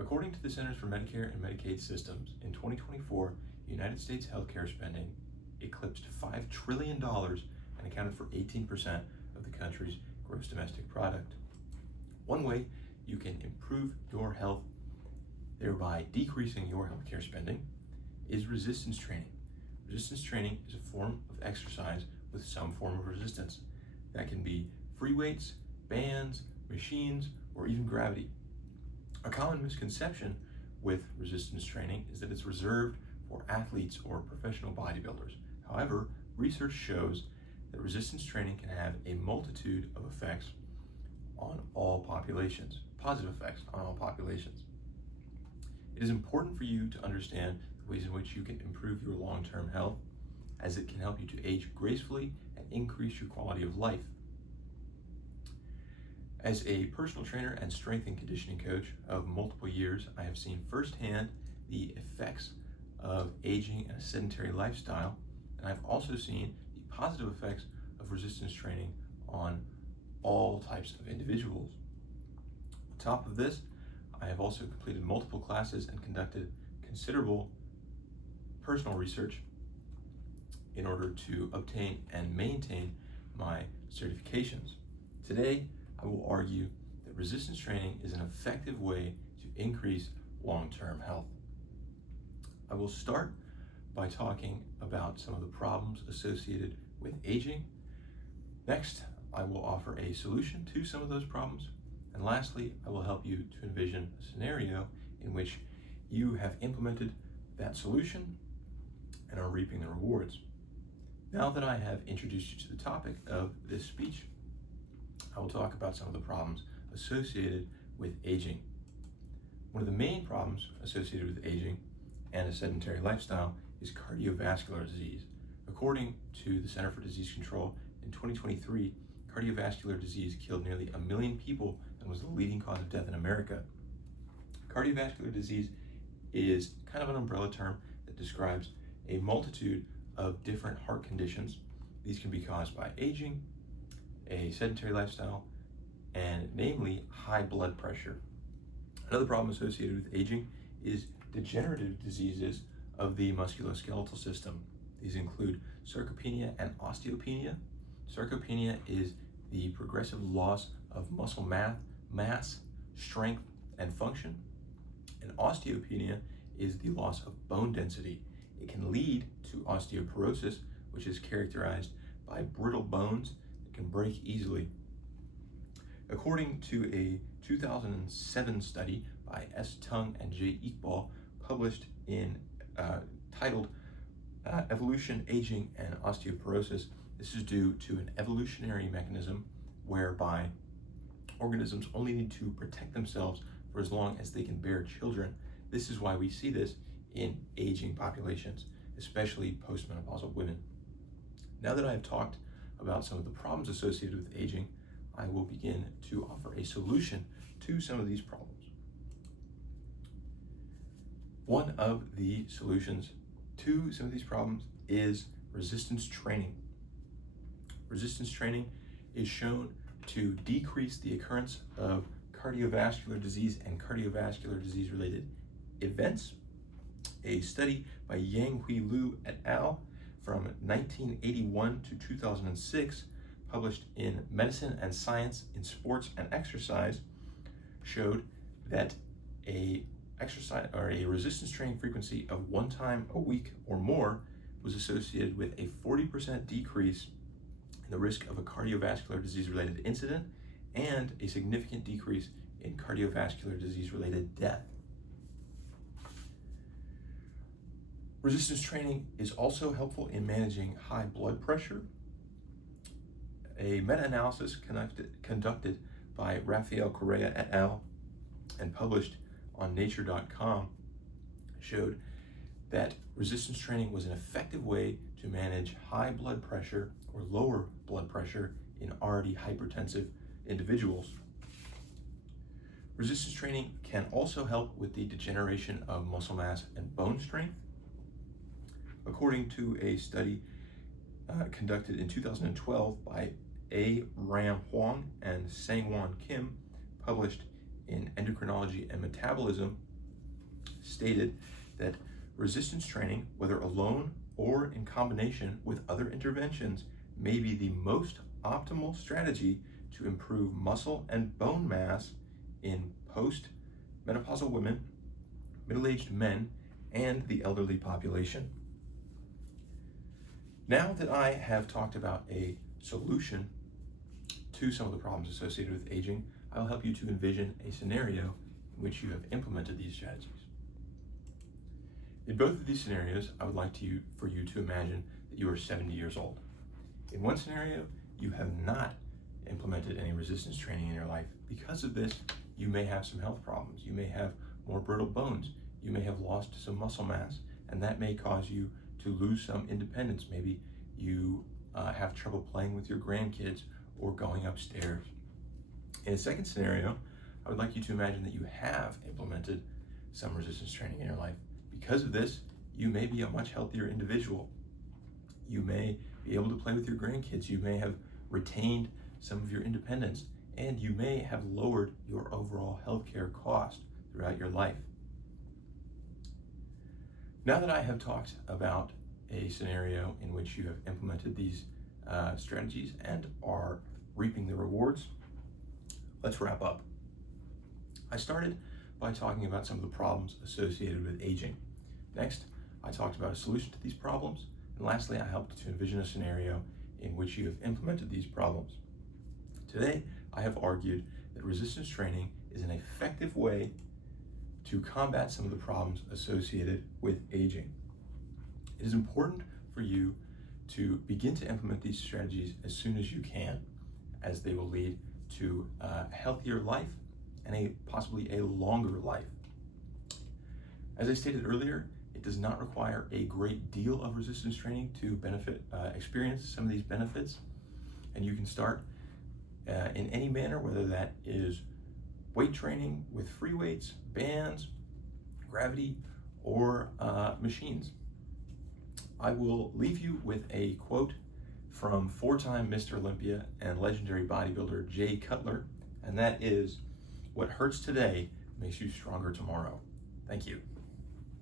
According to the Centers for Medicare and Medicaid Systems, in 2024, United States healthcare spending eclipsed $5 trillion and accounted for 18% of the country's gross domestic product. One way you can improve your health, thereby decreasing your healthcare spending, is resistance training. Resistance training is a form of exercise with some form of resistance. That can be free weights, bands, machines, or even gravity. A common misconception with resistance training is that it's reserved for athletes or professional bodybuilders. However, research shows that resistance training can have a multitude of effects on all populations, positive effects on all populations. It is important for you to understand the ways in which you can improve your long-term health, as it can help you to age gracefully and increase your quality of life. As a personal trainer and strength and conditioning coach of multiple years, I have seen firsthand the effects of aging and a sedentary lifestyle, and I've also seen the positive effects of resistance training on all types of individuals. On top of this, I have also completed multiple classes and conducted considerable personal research in order to obtain and maintain my certifications. Today, I will argue that resistance training is an effective way to increase long-term health. I will start by talking about some of the problems associated with aging. Next, I will offer a solution to some of those problems. And lastly, I will help you to envision a scenario in which you have implemented that solution and are reaping the rewards. Now that I have introduced you to the topic of this speech, I will talk about some of the problems associated with aging. One of the main problems associated with aging and a sedentary lifestyle is cardiovascular disease. According to the Center for Disease Control, in 2023, cardiovascular disease killed nearly 1 million people and was the leading cause of death in America. Cardiovascular disease is kind of an umbrella term that describes a multitude of different heart conditions. These can be caused by aging, a sedentary lifestyle, and namely high blood pressure. Another problem associated with aging is degenerative diseases of the musculoskeletal system. These include sarcopenia and osteopenia. Sarcopenia is the progressive loss of muscle mass, strength, and function. And osteopenia is the loss of bone density. It can lead to osteoporosis, which is characterized by brittle bones that can break easily. According to a 2007 study by S. Tung and J. Iqbal, published in titled Evolution, Aging, and Osteoporosis, this is due to an evolutionary mechanism whereby organisms only need to protect themselves for as long as they can bear children. This is why we see this in aging populations, especially postmenopausal women. Now that I have talked about some of the problems associated with aging, I will begin to offer a solution to some of these problems. One of the solutions to some of these problems is resistance training. Resistance training is shown to decrease the occurrence of cardiovascular disease and cardiovascular disease-related events. A study by Yang Hui Liu et al. From 1981 to 2006, published in Medicine and Science in Sports and Exercise, showed that a resistance training frequency of 1 time a week or more was associated with a 40% decrease in the risk of a cardiovascular disease-related incident and a significant decrease in cardiovascular disease-related death. Resistance training is also helpful in managing high blood pressure. A meta-analysis conducted by Rafael Correa et al. And published on nature.com showed that resistance training was an effective way to manage high blood pressure or lower blood pressure in already hypertensive individuals. Resistance training can also help with the degeneration of muscle mass and bone strength. According to a study conducted in 2012 by A. Ram Huang and Sang-Won Kim, published in Endocrinology and Metabolism, stated that resistance training, whether alone or in combination with other interventions, may be the most optimal strategy to improve muscle and bone mass in post-menopausal women, middle-aged men, and the elderly population. Now that I have talked about a solution to some of the problems associated with aging, I will help you to envision a scenario in which you have implemented these strategies. In both of these scenarios, I would like for you to imagine that you are 70 years old. In one scenario, you have not implemented any resistance training in your life. Because of this, you may have some health problems. You may have more brittle bones. You may have lost some muscle mass, and that may cause you to lose some independence. Maybe you have trouble playing with your grandkids or going upstairs. In a second scenario, I would like you to imagine that you have implemented some resistance training in your life. Because of this, you may be a much healthier individual. You may be able to play with your grandkids. You may have retained some of your independence, and you may have lowered your overall healthcare cost throughout your life. Now that I have talked about a scenario in which you have implemented these strategies and are reaping the rewards, let's wrap up. I started by talking about some of the problems associated with aging. Next, I talked about a solution to these problems. And lastly, I helped to envision a scenario in which you have implemented these problems. Today, I have argued that resistance training is an effective way to combat some of the problems associated with aging. It is important for you to begin to implement these strategies as soon as you can, as they will lead to a healthier life and possibly a longer life. As I stated earlier, it does not require a great deal of resistance training to experience some of these benefits, and you can start in any manner, whether that is weight training with free weights, bands, gravity, or machines. I will leave you with a quote from four-time Mr. Olympia and legendary bodybuilder Jay Cutler, and that is, "What hurts today makes you stronger tomorrow." Thank you.